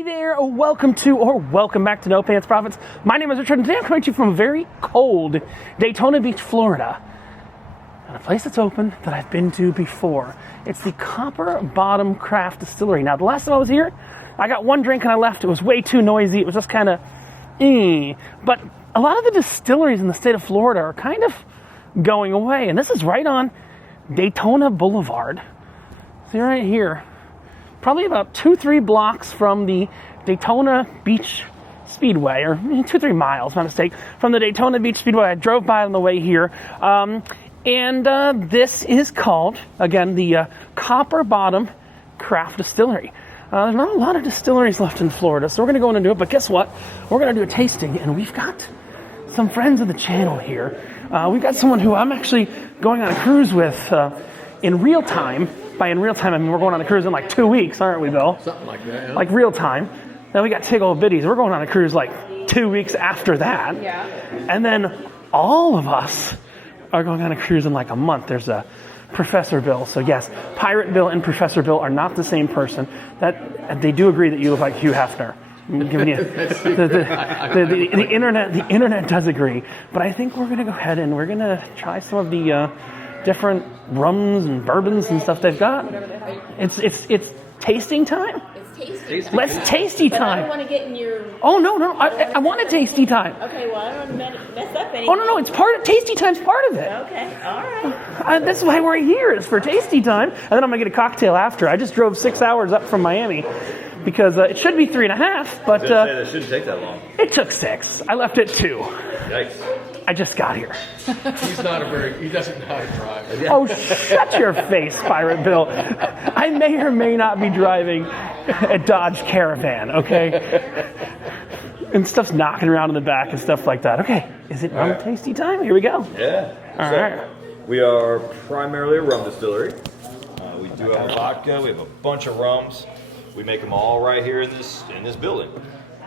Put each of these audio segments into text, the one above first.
Hey there, welcome back to No Pants Profits. My name is Richard, and today I'm coming to you from very cold Daytona Beach, Florida. And a place that's open that I've been to before. It's the Copper Bottom Craft Distillery. Now, the last time I was here, I got one drink and I left. It was way too noisy. It was just kind of, But a lot of the distilleries in the state of Florida are kind of going away. And this is right on Daytona Boulevard. See right here. Probably about 2-3 blocks from the Daytona Beach Speedway, or 2-3 miles, my mistake, from the Daytona Beach Speedway. I drove by on the way here. This is called, again, the Copper Bottom Craft Distillery. There's not a lot of distilleries left in Florida, so we're going to go in and do it. But guess what? We're going to do a tasting, and we've got some friends of the channel here. We've got someone who I'm actually going on a cruise with in real time. By in real time, I mean we're going on a cruise in like 2 weeks, aren't we, Bill? Something like that. Yeah. Like real time. Then we got Tig Old Biddies. We're going on a cruise like 2 weeks after that. Yeah. And then all of us are going on a cruise in like a month. There's a Professor Bill. So yes, Pirate Bill and Professor Bill are not the same person. That they do agree that you look like Hugh Hefner. I'm giving you the internet. The internet does agree. But I think we're going to go ahead and we're going to try some of the different rums and bourbons and stuff they've got. It's tasting time. It's tasty. Let's tasty But I time. don't want to get in your... Oh no, I want a tasty time. Okay, well, I don't want to mess up anything. Oh no, it's part of tasty time's part of it. Okay, all right. That's why we're here, is for tasty time. And then I'm gonna get a cocktail after. I just drove 6 hours up from Miami because it should be 3.5, but that shouldn't take that long. it took 6. I left at 2. Yikes. I just got here. He doesn't know how to drive. Oh, shut your face, Pirate Bill. I may or may not be driving a Dodge Caravan, okay? And stuff's knocking around in the back and stuff like that. Okay, is it rum tasty time? Here we go. Yeah. All right. We are primarily a rum distillery. We do have a vodka. We have a bunch of rums. We make them all right here in this building.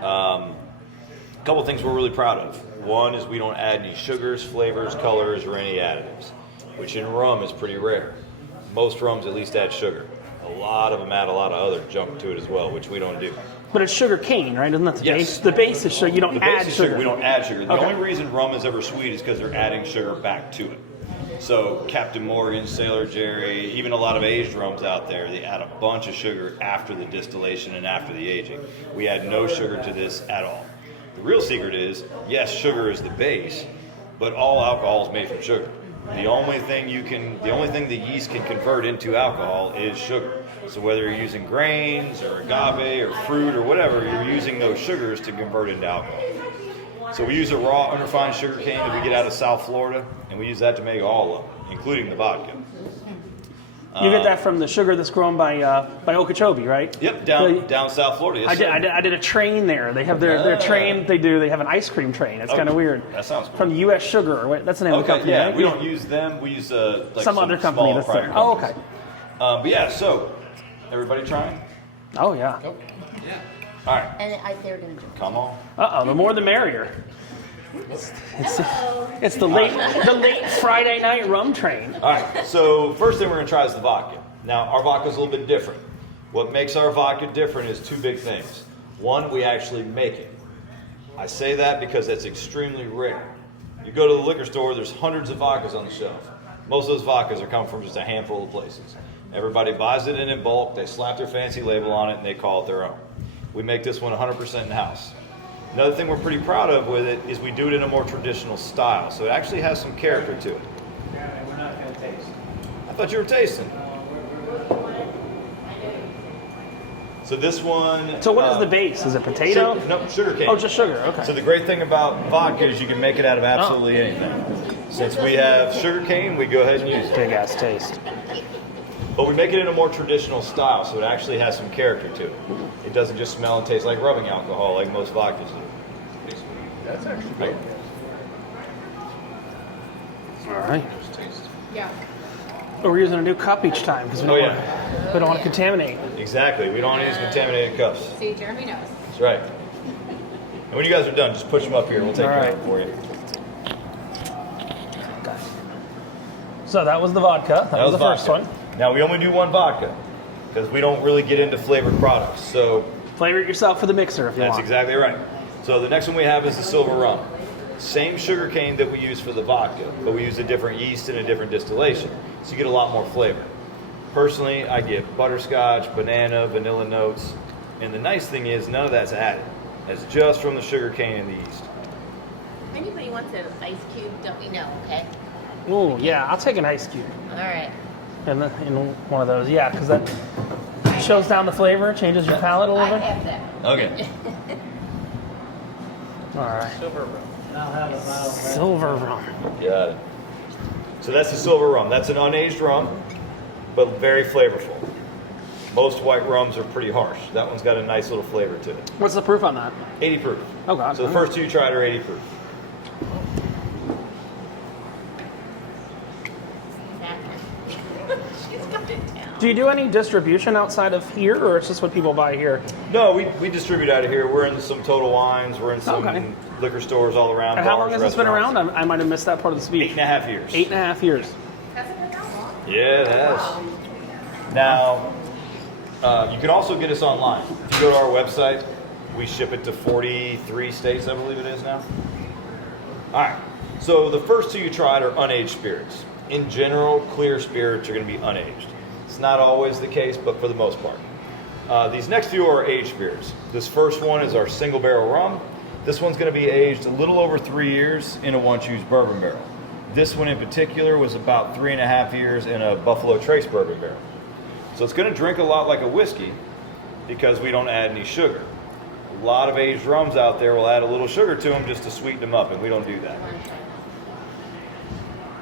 A couple things we're really proud of. One is we don't add any sugars, flavors, colors, or any additives, which in rum is pretty rare. Most rums at least add sugar. A lot of them add a lot of other junk to it as well, which we don't do. But it's sugar cane, right? Isn't that the Yes. base? The base is sugar. You don't The add base is sugar. We don't add sugar. The Okay. only reason rum is ever sweet is because they're adding sugar back to it. So Captain Morgan, Sailor Jerry, even a lot of aged rums out there, they add a bunch of sugar after the distillation and after the aging. We add no sugar to this at all. The real secret is, yes, sugar is the base, but all alcohol is made from sugar. The only thing the yeast can convert into alcohol is sugar. So whether you're using grains or agave or fruit or whatever, you're using those sugars to convert into alcohol. So we use a raw, unrefined sugar cane that we get out of South Florida, and we use that to make all of them, including the vodka. You get that from the sugar that's grown by Okeechobee, right? Yep, down South Florida. Yes, I did a train there. They have their train. They have an ice cream train. It's kind of weird. That sounds cool. From U.S. Sugar. Or that's the name of the company. Yeah, right? we don't use them. We use some other company. small That's private there. Oh, okay. companies. But yeah, so everybody trying? Oh yeah. Nope. Yeah. All right, And they're going to drink. come on. The more the merrier. It's the late Friday night rum train. All right, so first thing we're going to try is the vodka. Now, our vodka is a little bit different. What makes our vodka different is 2 big things. One, we actually make it. I say that because that's extremely rare. You go to the liquor store, there's hundreds of vodkas on the shelf. Most of those vodkas are coming from just a handful of places. Everybody buys it in bulk, they slap their fancy label on it, and they call it their own. We make this one 100% in-house. Another thing we're pretty proud of with it is we do it in a more traditional style, so it actually has some character to it. We're not going to taste. I thought you were tasting. So this one... So what is the base? Is it potato? No, sugar cane. Oh, just sugar. Okay. So the great thing about vodka is you can make it out of absolutely anything. Since we have sugar cane, we go ahead and use it. Big ass taste. But we make it in a more traditional style, so it actually has some character to it. It doesn't just smell and taste like rubbing alcohol like most vodkas do. That's actually good. All right. Yeah. But we're using a new cup each time because we don't want to contaminate. Exactly. We don't want to use contaminated cups. See, Jeremy knows. That's right. And when you guys are done, just push them up here. We'll take care of it for you. Okay. So that was the vodka. That was the first vodka. one. Now we only do one vodka because we don't really get into flavored products. So Flavor it yourself for the mixer if you That's want. exactly right. So the next one we have is the silver rum. Same sugar cane that we use for the vodka, but we use a different yeast and a different distillation. So you get a lot more flavor. Personally, I get butterscotch, banana, vanilla notes. And the nice thing is none of that's added. That's just from the sugar cane and the yeast. If anybody wants an ice cube, let me know, okay? Ooh, yeah, I'll take an ice cube All right. in one of those. Yeah, because that shows down the flavor, changes your palate a I little bit. have that. Okay. All right. Silver rum. Silver rum. Got it. So that's the silver rum. That's an unaged rum, but very flavorful. Most white rums are pretty harsh. That one's got a nice little flavor to it. What's the proof on that? 80 proof. Oh, God. So the first two you tried are 80 proof. She's got it down. Do you do any distribution outside of here, or it's just what people buy here? No, we distribute out of here. We're in some Total Wines. We're in some Okay. liquor stores all around. And how long bars, has this been around? restaurants. I might have missed that part of the speech. 8.5 years. 8.5 years. Has it been that long? Yeah, it has. Now, you can also get us online. If you go to our website, we ship it to 43 states, I believe it is now. All right. So the first two you tried are unaged spirits. In general, clear spirits are going to be unaged. It's not always the case, but for the most part. These next few are aged spirits. This first one is our single barrel rum. This one's going to be aged a little over 3 years in a one-choose bourbon barrel. This one in particular was about 3.5 years in a Buffalo Trace bourbon barrel. So it's going to drink a lot like a whiskey because we don't add any sugar. A lot of aged rums out there will add a little sugar to them just to sweeten them up, and we don't do that.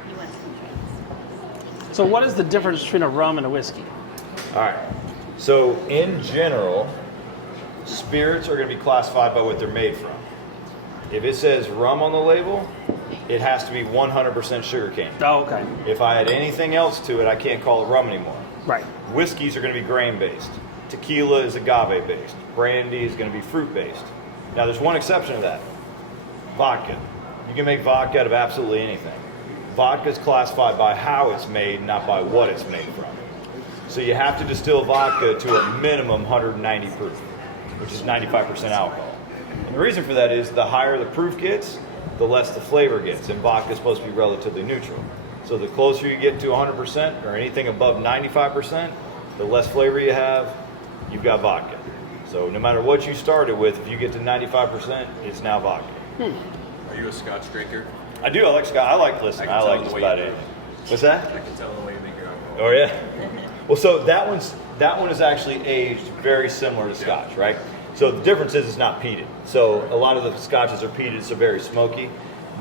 You want some drinks? So what is the difference between a rum and a whiskey? All right. So in general, spirits are going to be classified by what they're made from. If it says rum on the label, it has to be 100% sugarcane. Oh, okay. If I add anything else to it, I can't call it rum anymore. Right. Whiskeys are going to be grain-based. Tequila is agave-based. Brandy is going to be fruit-based. Now, there's one exception to that. Vodka. You can make vodka out of absolutely anything. Vodka is classified by how it's made, not by what it's made from. So you have to distill vodka to a minimum 190 proof, which is 95% alcohol. And the reason for that is the higher the proof gets, the less the flavor gets, and vodka is supposed to be relatively neutral. So the closer you get to 100% or anything above 95%, the less flavor you have, you've got vodka. So no matter what you started with, if you get to 95%, it's now vodka. Are you a Scotch drinker? I do. I like Scotch. I like listening. I I can like tell just the way about you anything. What's that? I can tell the way you make your alcohol. Oh yeah. Well, so that one is actually aged very similar to Scotch, right? So the difference is it's not peated. So a lot of the Scotches are peated, so very smoky.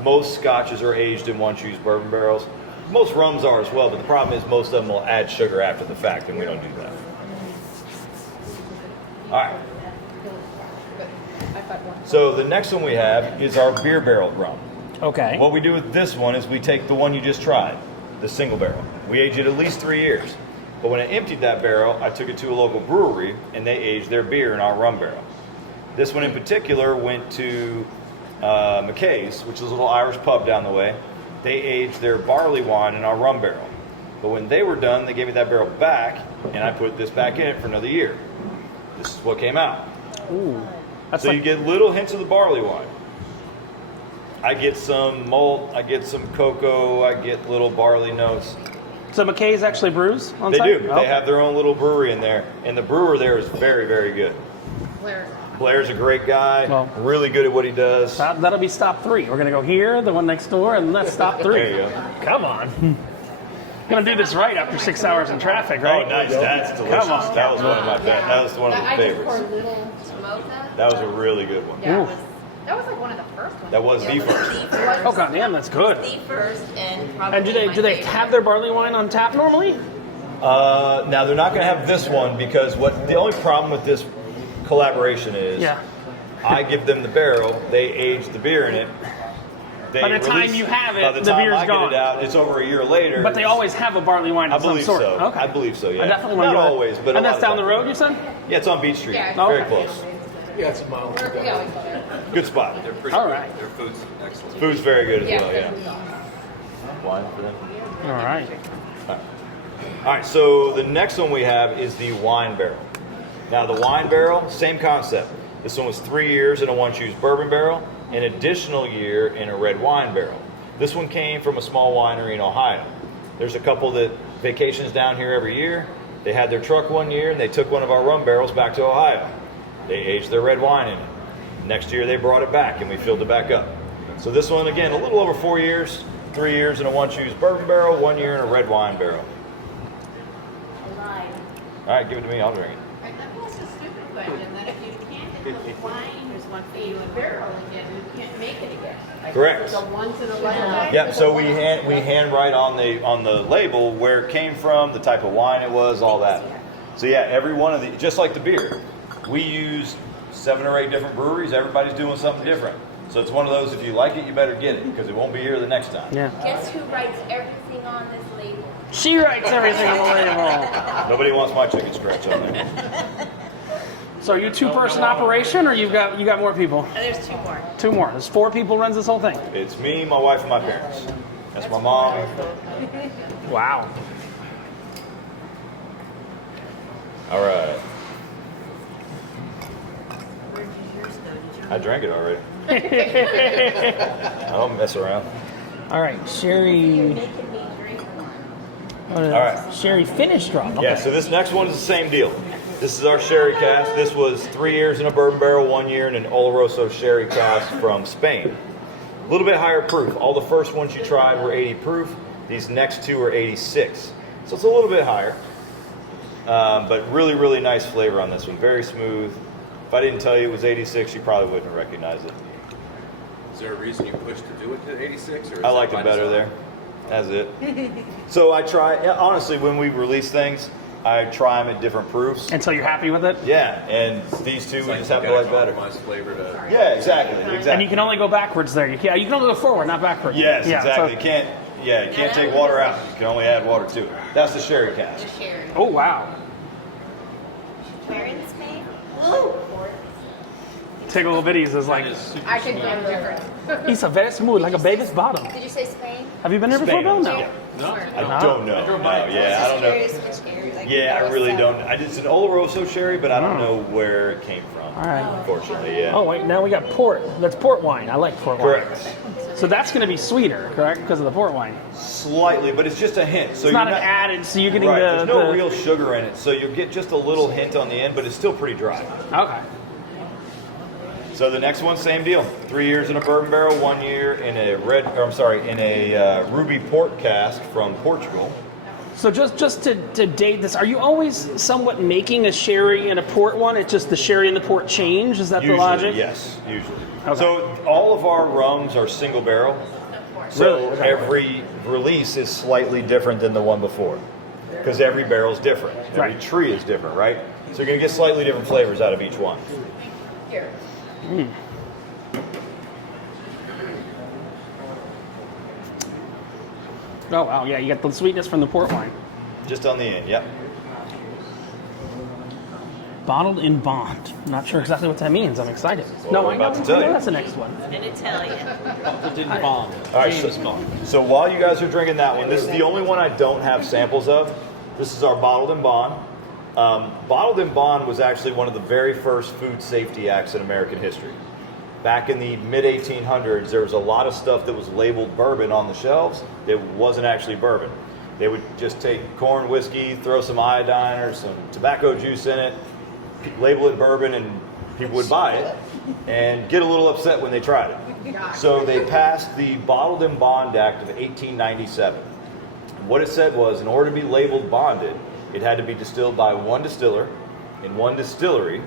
Most Scotches are aged in one-choose bourbon barrels. Most rums are as well, but the problem is most of them will add sugar after the fact, and we don't do that. All right. I've had one. So the next one we have is our beer barreled rum. Okay. What we do with this one is we take the one you just tried, the single barrel. We age it at least 3 years. But when I emptied that barrel, I took it to a local brewery and they aged their beer in our rum barrel. This one in particular went to McKay's, which is a little Irish pub down the way. They aged their barley wine in our rum barrel. But when they were done, they gave me that barrel back and I put this back in it for another year. This is what came out. Ooh. That's So like, you get little hints of the barley wine. I get some malt, I get some cocoa, I get little barley notes. so McKay's actually brews on They site? do. Oh. They have their own little brewery in there, and the brewer there is very, very good. Where? Blair's a great guy, Well- really good at what he does. That'll be stop 3. We're gonna go here, the one next door, and that's stop 3. There you go. Come on. Gonna do this right after 6 hours in traffic, right? Oh, nice. That's delicious. Come on. That was one of my best. That was one of the I just poured favorites. little. Smoke that? That was a really good one. Yeah, Ooh. that was like one of the first ones. That was It the was first. the first. Oh god damn, that's good. The first and probably And do they my do they favorite. have their barley wine on tap normally? Now they're not going to have this one because the only problem with this collaboration is Yeah. I give them the barrel, they age the beer in it. They By the time you have it, by the the time beer's I gone. get it out, it's over a year later. But they always have a barley wine I of some believe sort. so. Okay. I believe so. Yeah. I definitely want Not to go. always, but a and lot that's of down the times. road, you said? Yeah, it's on Beach Street. Yeah. Very Okay. close. Yeah, it's a mile. We always go there. Good spot. They're pretty All good. right. Their food's excellent. Food's very good as Yeah, well. Yeah. that's awesome. Wine for them. All right. All right. So the next one we have is the wine barrel. Now the wine barrel, same concept. This one was 3 years in a 1-choose bourbon barrel, an additional year in a red wine barrel. This one came from a small winery in Ohio. There's a couple that vacations down here every year. They had their truck one year and they took one of our rum barrels back to Ohio. They aged their red wine in it. Next year they brought it back and we filled it back up. So this one, again, a little over 4 years, 3 years in a 1-choose bourbon barrel, 1 year in a red wine barrel. Alive. All right, give it to me, I'll drink it. Right, that was a stupid question, that if you can't get the wine, there's one for you in barrel again, you can't make it again. Like, Correct. The one to the left. Yep, so we hand write on the label where it came from, the type of wine it was, all that. So yeah, every one of the, just like the beer, we use 7 or 8 different breweries. Everybody's doing something different. So it's one of those, if you like it, you better get it because it won't be here the next time. Yeah. Guess who writes everything on this label? She writes everything on the label. Nobody wants my chicken scratch on there. So are you 2-person operation, or you got more people? There's 2 more. 2 more. There's 4 people runs this whole thing. It's me, my wife, and my parents. That's my mom. Wow. All right. I drank it already. I don't mess around. All right, sherry. Making me drink one. All right. Sherry finished rum. Okay. Yeah, so this next one is the same deal. This is our sherry cask. This was 3 years in a bourbon barrel, 1 year in an Oloroso sherry cask from Spain. A little bit higher proof. All the first ones you tried were 80 proof. These next 2 are 86. So it's a little bit higher. But really, really nice flavor on this one. Very smooth. If I didn't tell you it was 86, you probably wouldn't recognize it. Is there a reason you pushed to do it to 86? Or is I liked it better there. That's it. So I try, honestly, when we release things, I try them at different proofs. And so you're happy with it? Yeah, and these two we just happen to like better. Flavor to... Yeah, exactly. And you can only go backwards there. You can only go forward, not backwards. Yes, Yeah, exactly. so- You can't take water out. You can only add water to it. That's the sherry cask. The sherry. Oh, wow. Where in Spain? Ooh. Tickle Bitties is like, I could go different. it's a very smooth, like a baby's bottom. Did you say Spain? Have you been there before, Bill? No. I don't know. No, yeah, I don't know. Yeah, I really don't. It's an Oloroso sherry, but I don't know where it came from. All right. Unfortunately, yeah. Oh, wait, now we got port. That's port wine. I like port wine. Correct. So that's going to be sweeter, correct? Because of the port wine. Slightly, but it's just a hint. So It's you're not an added, so you're getting right. the... There's no the- real sugar in it, so you'll get just a little hint on the end, but it's still pretty dry. Okay. So the next one, same deal. 3 years in a bourbon barrel, 1 year in a ruby port cask from Portugal. So just to date this, are you always somewhat making a sherry and a port one? It's just the sherry and the port change? Is that Usually, the logic? yes, usually. Okay. So all of our rums are single barrel. So Really? Okay. every release is slightly different than the one before. Because every barrel is different. Every Right. tree is different, right? So you're going to get slightly different flavors out of each one. Here. Oh, wow, yeah, you got the sweetness from the port wine. Just on the end, yep. Bottled in bond. Not sure exactly what that means. I'm excited. Well, I'm about to tell you. That's the next one. In Italian. All right, so while you guys are drinking that one, this is the only one I don't have samples of. This is our Bottled in Bond. Bottled in Bond was actually one of the very first food safety acts in American history. Back in the mid-1800s, there was a lot of stuff that was labeled bourbon on the shelves that wasn't actually bourbon. They would just take corn whiskey, throw some iodine or some tobacco juice in it, label it bourbon, and people would buy it and get a little upset when they tried it. So they passed the Bottled in Bond Act of 1897. What it said was, in order to be labeled bonded, it had to be distilled by one distiller in one distillery,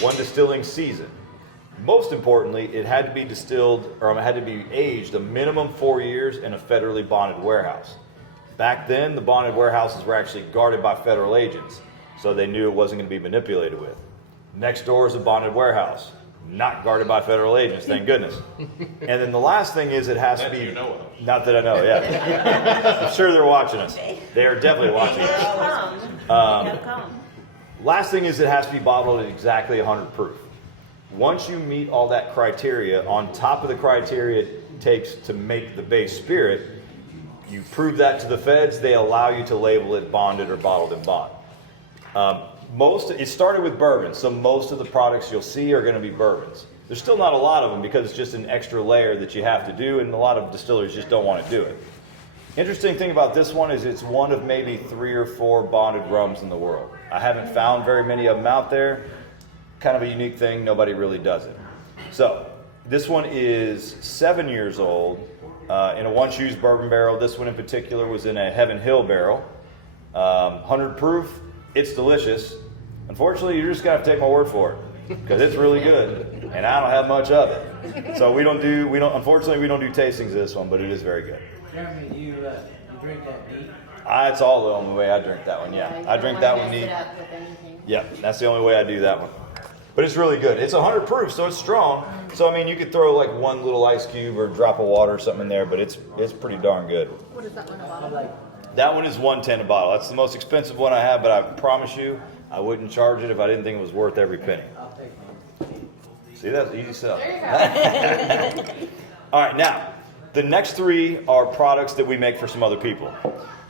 one distilling season. Most importantly, it had to be it had to be aged a minimum 4 years in a federally bonded warehouse. Back then, the bonded warehouses were actually guarded by federal agents, so they knew it wasn't going to be manipulated with. Next door is a bonded warehouse, not guarded by federal agents, thank goodness. And then the last thing is it has to be... you know of. Not that I know, yeah. I'm sure they're watching us. They are definitely watching us. Last thing is it has to be bottled at exactly 100 proof. Once you meet all that criteria, on top of the criteria it takes to make the base spirit, you prove that to the feds, they allow you to label it bonded or bottled in bond. It started with bourbon, so most of the products you'll see are going to be bourbons. There's still not a lot of them because it's just an extra layer that you have to do, and a lot of distilleries just don't want to do it. Interesting thing about this one is it's one of maybe 3 or 4 bonded rums in the world. I haven't found very many of them out there. Kind of a unique thing, nobody really does it. So this one is 7 years old in a 1-choose bourbon barrel. This one in particular was in a Heaven Hill barrel. 100 proof, it's delicious. Unfortunately, you're just gonna have to take my word for it because it's really good, and I don't have much of it. So unfortunately, we don't do tastings of this one, but it is very good. Jeremy, you drink that neat? It's all the only way I drink that one. Yeah, I drink that one neat. Yeah, that's the only way I do that one. But it's really good. It's 100 proof, so it's strong. So I mean, you could throw like one little ice cube or drop of water or something in there, but it's pretty darn good. What is that one a bottle? That one is $110 a bottle. That's the most expensive one I have, but I promise you, I wouldn't charge it if I didn't think it was worth every penny. I'll take one. See, that's easy stuff. All right, now, the next 3 are products that we make for some other people.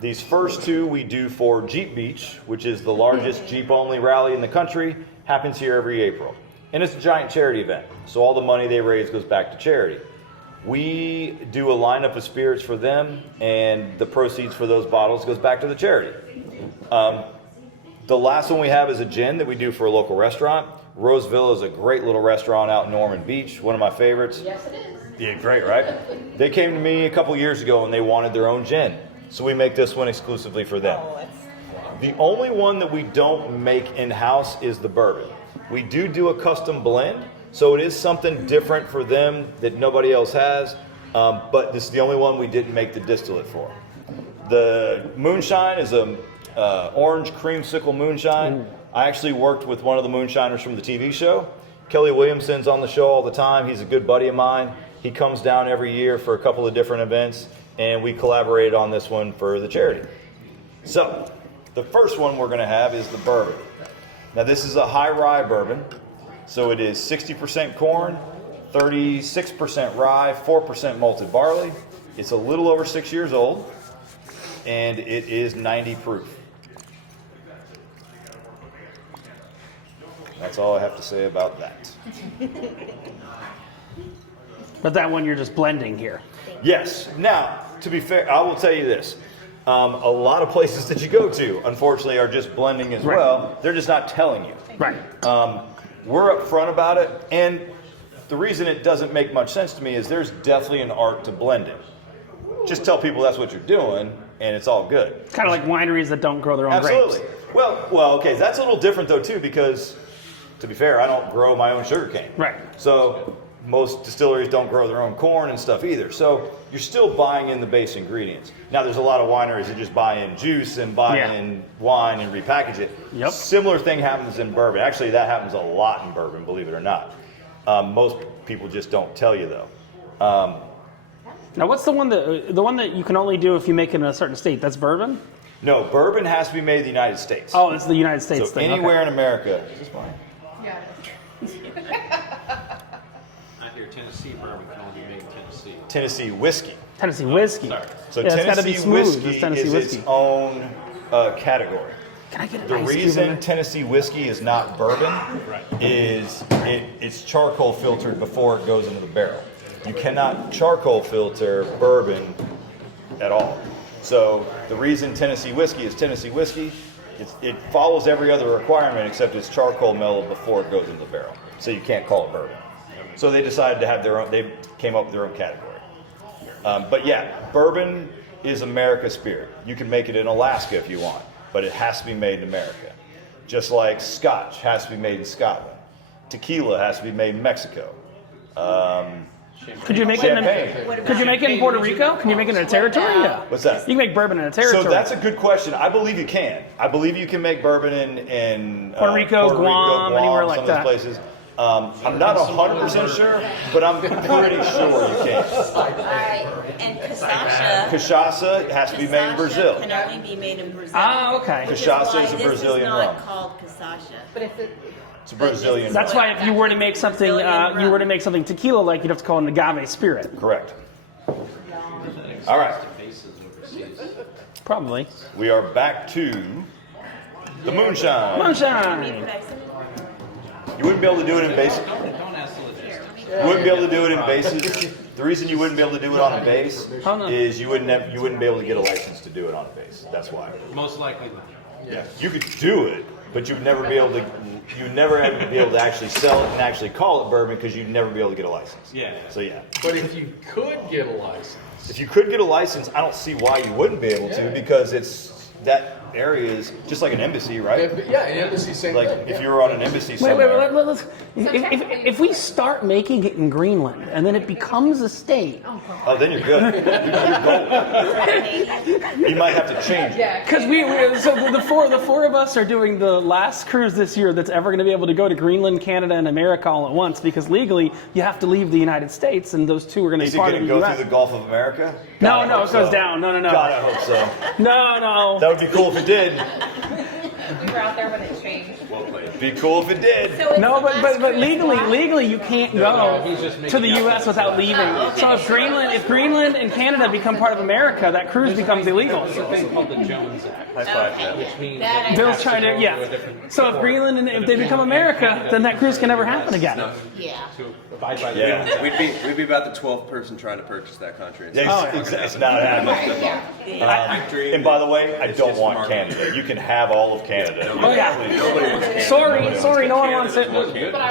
These first 2 we do for Jeep Beach, which is the largest Jeep-only rally in the country. Happens here every April. And it's a giant charity event, so all the money they raise goes back to charity. We do a lineup of spirits for them, and the proceeds for those bottles goes back to the charity. The last one we have is a gin that we do for a local restaurant. Roseville is a great little restaurant out in Norman Beach, one of my favorites. Yes, it is. Yeah, great, right? They came to me a couple years ago and they wanted their own gin, so we make this one exclusively for them. The only one that we don't make in-house is the bourbon. We do a custom blend, so it is something different for them that nobody else has, but this is the only one we didn't make the distillate for. The moonshine is a orange creamsicle moonshine. Ooh. I actually worked with one of the moonshiners from the TV show. Kelly Williamson's on the show all the time. He's a good buddy of mine. He comes down every year for a couple of different events, and we collaborated on this one for the charity. So, the first one we're going to have is the bourbon. Now, this is a high rye bourbon, so it is 60% corn, 36% rye, 4% malted barley. It's a little over 6 years old, and it is 90 proof. That's all I have to say about that. But that one you're just blending here. Yes. Now, to be fair, I will tell you this. A lot of places that you go to, unfortunately, are just blending as well. They're just not telling you. Right. We're upfront about it, and the reason it doesn't make much sense to me is there's definitely an art to blending. Just tell people that's what you're doing, and it's all good. It's kind of like wineries that don't grow their own Absolutely. grapes. Well, okay, that's a little different though too, because to be fair, I don't grow my own sugarcane. Right. So most distilleries don't grow their own corn and stuff either. So you're still buying in the base ingredients. Now there's a lot of wineries that just buy in juice and buy in wine and repackage it. Yep. Similar thing happens in bourbon. Actually, that happens a lot in bourbon, believe it or not. Most people just don't tell you though. Now, what's the one that you can only do if you make it in a certain state? That's bourbon? No, bourbon has to be made in the United States. Oh, it's the United States so thing. anywhere Okay. in America. Is this mine? Yeah. I hear Tennessee bourbon can only be made in Tennessee. Tennessee whiskey. Tennessee whiskey. Sorry. So yeah, it's gotta Tennessee be smooth. whiskey It's Tennessee is whiskey. its own category. Can I get an The ice cube in reason there? Tennessee whiskey is not bourbon is it's charcoal filtered before it goes into the barrel. You cannot charcoal filter bourbon at all. So the reason Tennessee whiskey is Tennessee whiskey, it follows every other requirement except it's charcoal mellowed before it goes into the barrel. So you can't call it bourbon. So they decided to have their own, they came up with their own category. But yeah, bourbon is America's spirit. You can make it in Alaska if you want, but it has to be made in America. Just like Scotch has to be made in Scotland. Tequila has to be made in Mexico. Could you make it Champagne. Could you make it in Puerto Rico? Can you make it in a territory? Yeah. What's that? You can make bourbon in a territory. So that's a good question. I believe you can. I believe you can make bourbon in Puerto Rico, Guam, anywhere like some that. of those places. I'm not 100% sure, but I'm pretty sure you can. Alright, and cachaça. Cachaça has to be made in Brazil. Can only be made in Brazil. Ah, okay. Which Cachaça why is a this Brazilian not rum. called cachaça. But if it, It's a Brazilian That's rum. why if you were to make something, you were to make something tequila like, you'd have to call it an agave spirit. Correct. All right. Probably. We are back to The moonshine. Moonshine. You wouldn't be able to do it in base. You wouldn't be able to do it in bases. The reason you wouldn't be able to do it on a base is you wouldn't be able to get a license to do it on a base. That's why. Most likely not. Yeah, you could do it, but you'd never be able to. You'd never ever be able to actually sell it and actually call it bourbon because you'd never be able to get a license. Yeah. So yeah. But if you could get a license, If you could get a license, I don't see why you wouldn't be able to because that area is just like an embassy, right? yeah, an embassy same Like thing. if you were on an embassy Wait, somewhere. let's. If we start making it in Greenland and then it becomes a state, Oh, then you're good. You're golden. You might have to change it. because so the four of us are doing the last cruise this year that's ever going to be able to go to Greenland, Canada, and America all at once because legally you have to leave the United States and those two are going to Is be it part going of to the go U.S. through the Gulf of America? No, God, I no, hope it goes so. down. No. God, I hope so. No. That would be cool if it did. We were out there when it changed. Well played. Be cool if it did. So it's No, the last but cruise legally you can't go he's just to making the up U.S. that without it's leaving. So if Greenland and Canada become part of America, that cruise becomes illegal. There's a thing called the Jones Act, High five, Jeff. which means That that I- Bill's trying to, So if Greenland and if they become America, then that cruise can never happen again. Yeah. to abide by the Yeah. We'd be about the 12th person trying to purchase that country. Yeah, it's not happening. And by the way, I don't want Canada. You can have all of Canada. Oh yeah. Sorry, no one wants it.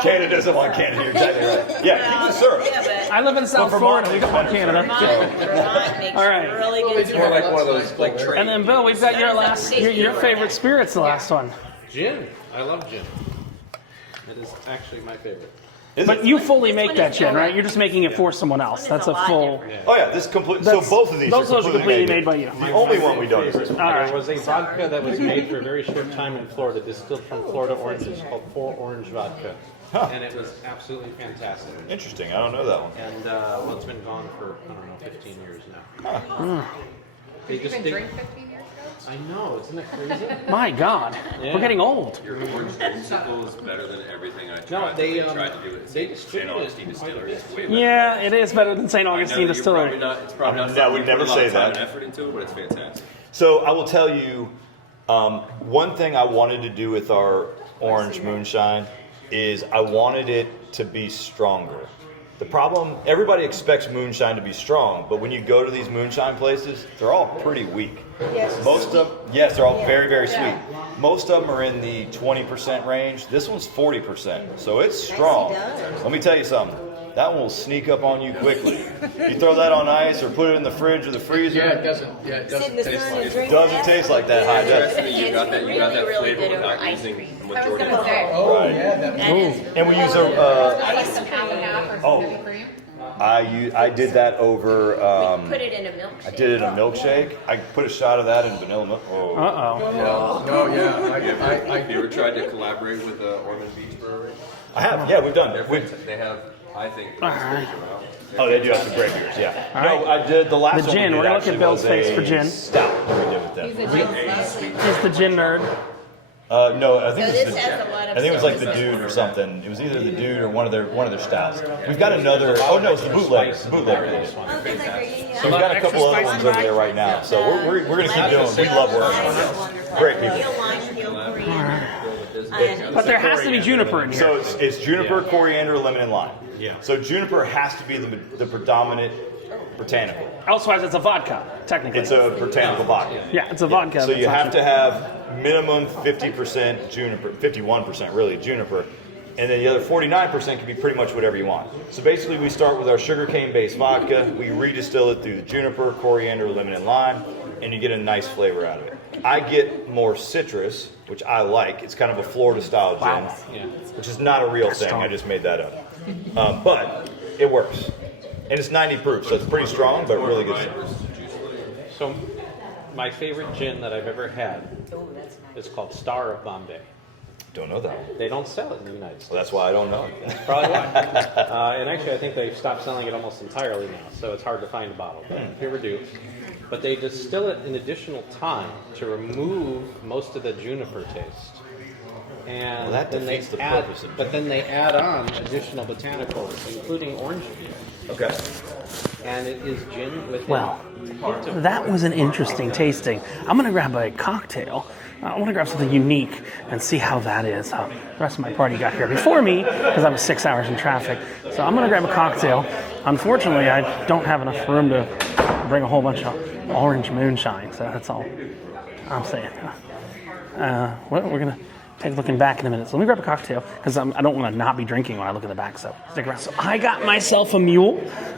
Canada doesn't want Canada. You're exactly right. Yeah, keep the syrup. Yeah, but I live in South Florida. We don't want Canada. Vermont makes All right. really Well, good they do More have like one of those like trade. And then Bill, we've got your favorite spirit's the last one. Gin. I love gin. It is actually my favorite. Is But it? you fully make that gin, right? You're just making it for someone else. That's a full. Oh yeah, this complete. So both of these Those are are completely made by you. The only one we don't use. There was a vodka that was made for a very short time in Florida, distilled from Florida oranges, called 4 Orange Vodka. And it was absolutely fantastic. Interesting. I don't know that one. And well, it's been gone for, I don't know, 15 years now. They just drink 15 years ago? I know, isn't that crazy? My God, we're getting old. Your orange Dreamsicle is better than everything I tried. No, they tried to do it. they St. Augustine Distillery is way better. Yeah, it is better than St. Augustine Distillery. It's probably not. I would something you never put a lot say of time that. and effort into it, but it's fantastic. So I will tell you, one thing I wanted to do with our orange moonshine is I wanted it to be stronger. The problem, everybody expects moonshine to be strong, but when you go to these moonshine places, they're all pretty weak. Most of, yes, they're all very, very sweet. Most of them are in the 20% range. This one's 40%, so it's strong. Let me tell you something. That one will sneak up on you quickly. You throw that on ice or put it in the fridge or the freezer. Yeah, it doesn't taste like it. It doesn't taste like that high, does it? You got that really flavor good over without ice using cream. the majority of the Oh, yeah, that And we use I did that over. Put it in a milkshake. I did it in a milkshake. I put a shot of that in vanilla milk. Oh. No, yeah. Have you ever tried to collaborate with Ormond Beach Brewery? I have. Yeah, we've done. They have, I think, the best beers around. Oh, they do have some great beers. Yeah. No, I did the last The one. gin. We We're did gonna look at actually Bill's was face a for gin. Stout. That we did with them. Is the gin nerd? No, I think So it was this has a lot of I think it was like the dude or something. It was either the dude or one of their stouts. We've got another. Oh no, it's the bootleg. Bootlegger did it. So we've got a couple other ones over there right now. So we're gonna keep doing. We love working with them. Great people. But there has to be juniper in here. So it's juniper, coriander, lemon, and lime. Yeah. So juniper has to be the predominant botanical. Elsewise, it's a vodka, technically. It's a botanical vodka. Yeah, it's a vodka. So you have to have minimum 50% juniper, 51% really juniper, and then the other 49% can be pretty much whatever you want. So basically we start with our sugarcane-based vodka, we redistill it through the juniper, coriander, lemon, and lime, and you get a nice flavor out of it. I get more citrus, which I like. It's kind of a Florida-style gin, which is not a real thing. I just made that up. But it works. And it's 90 proof, so it's pretty strong, but really good. So, my favorite gin that I've ever had is called Star of Bombay. Don't know that one. They don't sell it in the United States. Well, that's why I don't know it. That's probably why. And actually, I think they've stopped selling it almost entirely now, so it's hard to find a bottle. But here we do. But they distill it in additional time to remove most of the juniper taste. And Well, that then defeats they the add, purpose of but then they add on additional botanicals, including orange juice. Okay. And it is gin with Well, a hint of that was an interesting tasting. I'm going to grab a cocktail I want to grab something unique and see how that is. The rest of my party got here before me because I was 6 hours in traffic. So I'm going to grab a cocktail. Unfortunately, I don't have enough room to bring a whole bunch of orange moonshine, so that's all I'm saying. We're going to take a look in back in a minute. So let me grab a cocktail because I don't want to not be drinking when I look in the back, so stick around. So I got myself a mule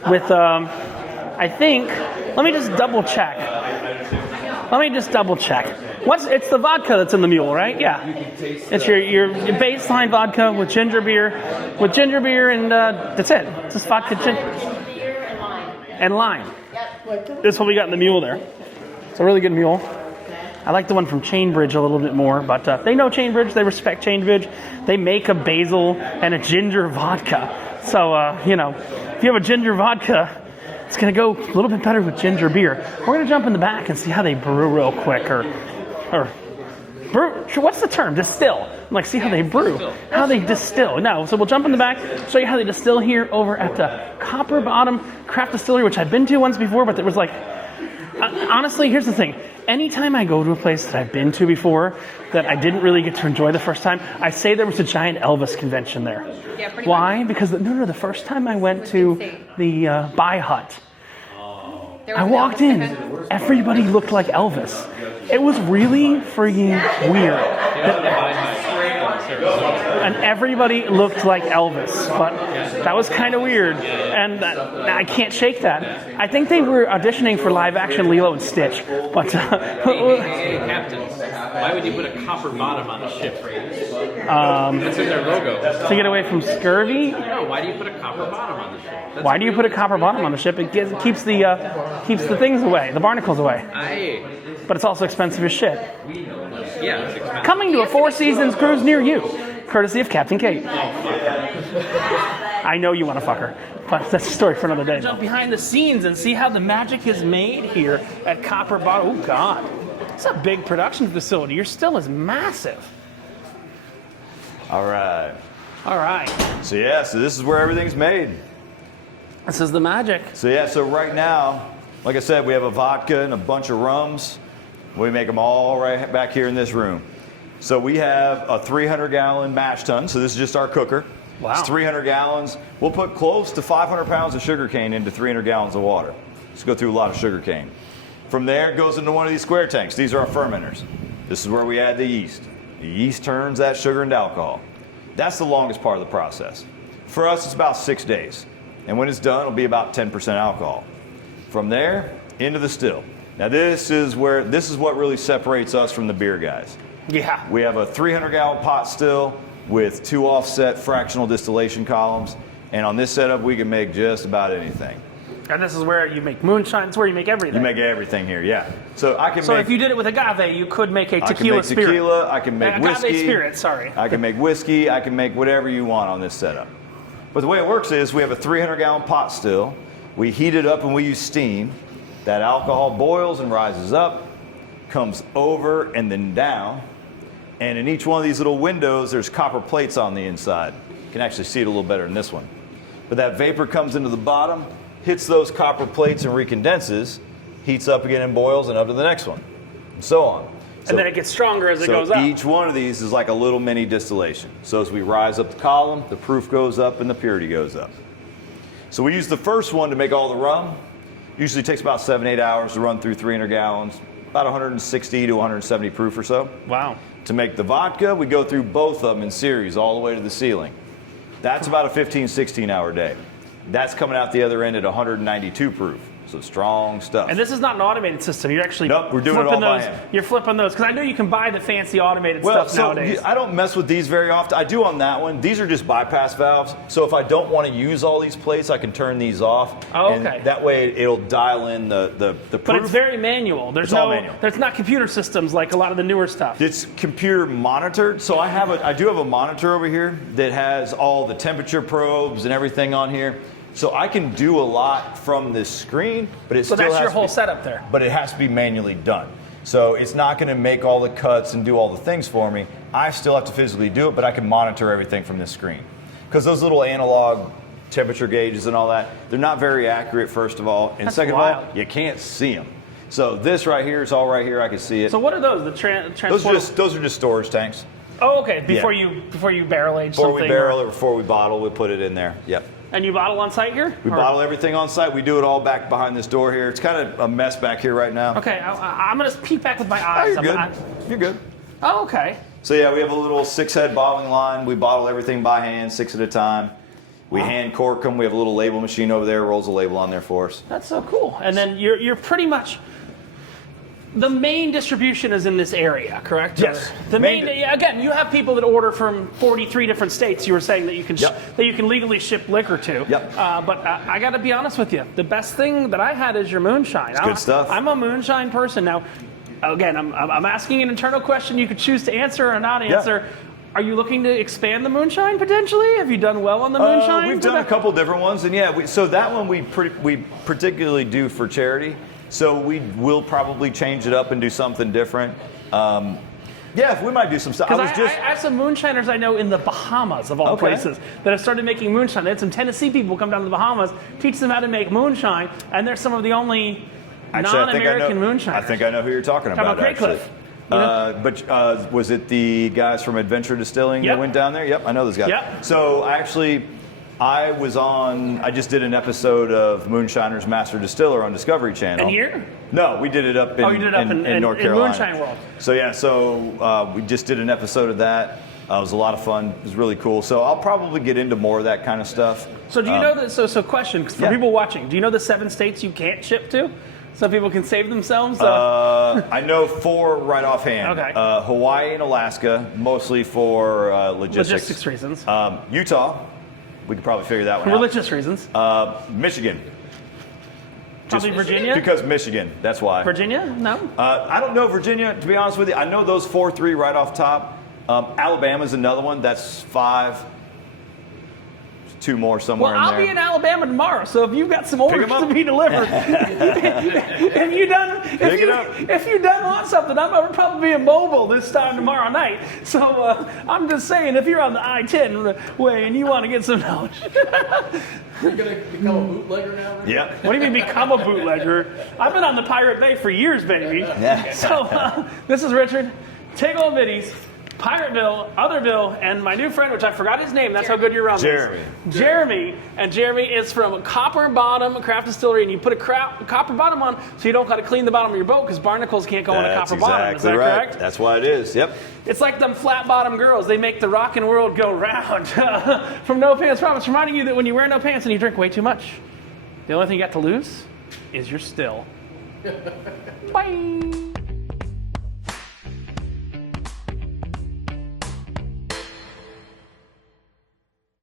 with, I think, let me just double check. It's the vodka that's in the mule, right? Yeah. It's your baseline vodka with ginger beer, and that's it. It's just vodka, Beer and lime. and lime. This is what we got in the mule there. It's a really good mule. I like the one from Chainbridge a little bit more, but they know Chainbridge. They respect Chainbridge. They make a basil and a ginger vodka. So, if you have a ginger vodka, it's going to go a little bit better with ginger beer. We're going to jump in the back and see how they brew real quick, or brew. What's the term? Distill. See how they brew, how they distill. No, so we'll jump in the back, show you how they distill here over at the Copper Bottom Craft Distillery, which I've been to once before, but it was honestly, here's the thing. Anytime I go to a place that I've been to before that I didn't really get to enjoy the first time, I say there was a giant Elvis convention there. Yeah, pretty Why? Because the first time I went to the Buy Hut, I walked in, everybody looked like Elvis. It was really freaking weird. And everybody looked like Elvis, but that was kind of weird, and I can't shake that. I think they were auditioning for live action Lilo and Stitch, but Hey, Captain, why would you put a copper bottom on a ship? That's in their logo. to get away from scurvy. No, why do you put a copper bottom on the ship? That's Why do you put a copper bottom on the ship? It keeps the things away, the barnacles away. But it's also expensive as shit. Yeah, it's expensive. Coming to a Four Seasons cruise near you, courtesy of Captain Kate. I know you want to fuck her, but that's a story for another day. Jump behind the scenes and see how the magic is made here at Copper Bottom. Oh, God. It's a big production facility. Your still is massive. All right. All right. So this is where everything's made. This is the magic. So right now, like I said, we have a vodka and a bunch of rums. We make them all right back here in this room. So we have a 300-gallon mash tun. So this is just our cooker. Wow. It's 300 gallons. We'll put close to 500 pounds of sugar cane into 300 gallons of water. Let's go through a lot of sugar cane. From there, it goes into one of these square tanks. These are our fermenters. This is where we add the yeast. The yeast turns that sugar into alcohol. That's the longest part of the process. For us, it's about 6 days. And when it's done, it'll be about 10% alcohol. From there, into the still. Now this is what really separates us from the beer guys. Yeah. We have a 300-gallon pot still with 2 offset fractional distillation columns. And on this setup, we can make just about anything. And this is where you make moonshine. It's where you make everything. You make everything here, yeah. So if you did it with agave, you could make a I tequila can make tequila, spirit. I can make agave whiskey. spirit, sorry. I can make whiskey, I can make whatever you want on this setup. But the way it works is we have a 300-gallon pot still. We heat it up and we use steam. That alcohol boils and rises up, comes over and then down. And in each one of these little windows, there's copper plates on the inside. You can actually see it a little better in this one. But that vapor comes into the bottom, hits those copper plates and recondenses, heats up again and boils, and up to the next one, and so on. And then it gets stronger as it goes up. Each one of these is like a little mini distillation. So as we rise up the column, the proof goes up and the purity goes up. So we use the first one to make all the rum. Usually takes about 7-8 hours to run through 300 gallons, about 160 to 170 proof or so. Wow. To make the vodka, we go through both of them in series all the way to the ceiling. That's about a 15-16 hour day. That's coming out the other end at 192 proof. So strong stuff. And this is not an automated system. You're actually we're doing it all by hand. You're flipping those because I know you can buy the fancy automated stuff nowadays. I don't mess with these very often. I do on that one. These are just bypass valves. So if I don't want to use all these plates, I can turn these off. Oh, and okay. that way it'll dial in the proof. But it's very manual. There's all manual. There's not computer systems like a lot of the newer stuff. It's computer monitored. So I do have a monitor over here that has all the temperature probes and everything on here. So I can do a lot from this screen, but it still has that's your whole to be, setup there. But it has to be manually done. So it's not going to make all the cuts and do all the things for me. I still have to physically do it, but I can monitor everything from this screen. Because those little analog temperature gauges and all that, they're not very accurate, first of all. And That's second wild. of all, you can't see them. So this right here is all right here. I can see it. So what are those? The transport? Those are just storage tanks. Oh, okay. Before you barrel age Before something. we barrel it, before we bottle, we put it in there. Yep. And you bottle on site here? We bottle everything on site. We do it all back behind this door here. It's kind of a mess back here right now. Okay, I'm going to peek back with my Oh, eyes. you're good. You're good. Oh, okay. So yeah, we have a little 6-head bottling line. We bottle everything by hand, 6 at a time. We hand cork them. We have a little label machine over there, rolls a label on there for us. That's so cool. And then you're pretty much, the main distribution is in this area, correct? Yes. The again, you have people that order from 43 different states. You were saying that you can that you can legally ship liquor to. Yep. But I got to be honest with you. The best thing that I had is your moonshine. It's good stuff. I'm a moonshine person now. Again, I'm asking an internal question. You could choose to answer or not answer. Yeah. Are you looking to expand the moonshine potentially? Have you done well on the moonshine? We've done a couple different ones, and yeah, so that one we particularly do for charity. So we will probably change it up and do something different. Yeah, we might do some stuff. I have some moonshiners I know in the Bahamas, of all places, that have started making moonshine. They had some Tennessee people come down to the Bahamas, teach them how to make moonshine, and they're some of the only non-American moonshiners. I think I know who you're talking about. Craig actually. Cliff. You know? But was it the guys from Adventure Distilling that went down there? Yep, I know those guys. Yep. So I just did an episode of Moonshiner's Master Distiller on Discovery Channel. And here? No, we did it up in, in North Carolina. In Moonshine World. So yeah, we just did an episode of that. It was a lot of fun. It was really cool. So I'll probably get into more of that kind of stuff. So do you know that? So question for people watching. Do you know the 7 states you can't ship to? So people can save themselves? I know 4 right offhand. Okay. Hawaii and Alaska, mostly for logistics. Logistics reasons. Utah, we could probably figure that one Religious reasons. out. Michigan. Probably Virginia? Because Michigan, that's why. Virginia? No? I don't know Virginia, to be honest with you. I know those 3 right off top. Alabama's another one. That's 5. 2 more somewhere Well, in I'll there. be in Alabama tomorrow, so if you've got some orders to be delivered, if you done want something, I'm gonna probably be in Mobile this time tomorrow night. So I'm just saying, if you're on the I-10 way and you want to get some knowledge, You're going to become a bootlegger now? Rick? Yeah. what do you mean become a bootlegger? I've been on the Pirate Bay for years, baby. Yeah. So this is Richard. Take Old Biddies. Pirate Bill, Other Bill, and my new friend, which I forgot his name. That's how good your rum Jeremy. is. Jeremy is from Copper Bottom Craft Distillery, and you put a copper bottom on so you don't got to clean the bottom of your boat because barnacles can't go on a copper bottom. Is that correct? That's why it is. Yep. It's like them flat bottom girls. They make the rockin' world go round. From No Pants Profits, reminding you that when you wear no pants and you drink way too much, the only thing you got to lose is your still. Bye.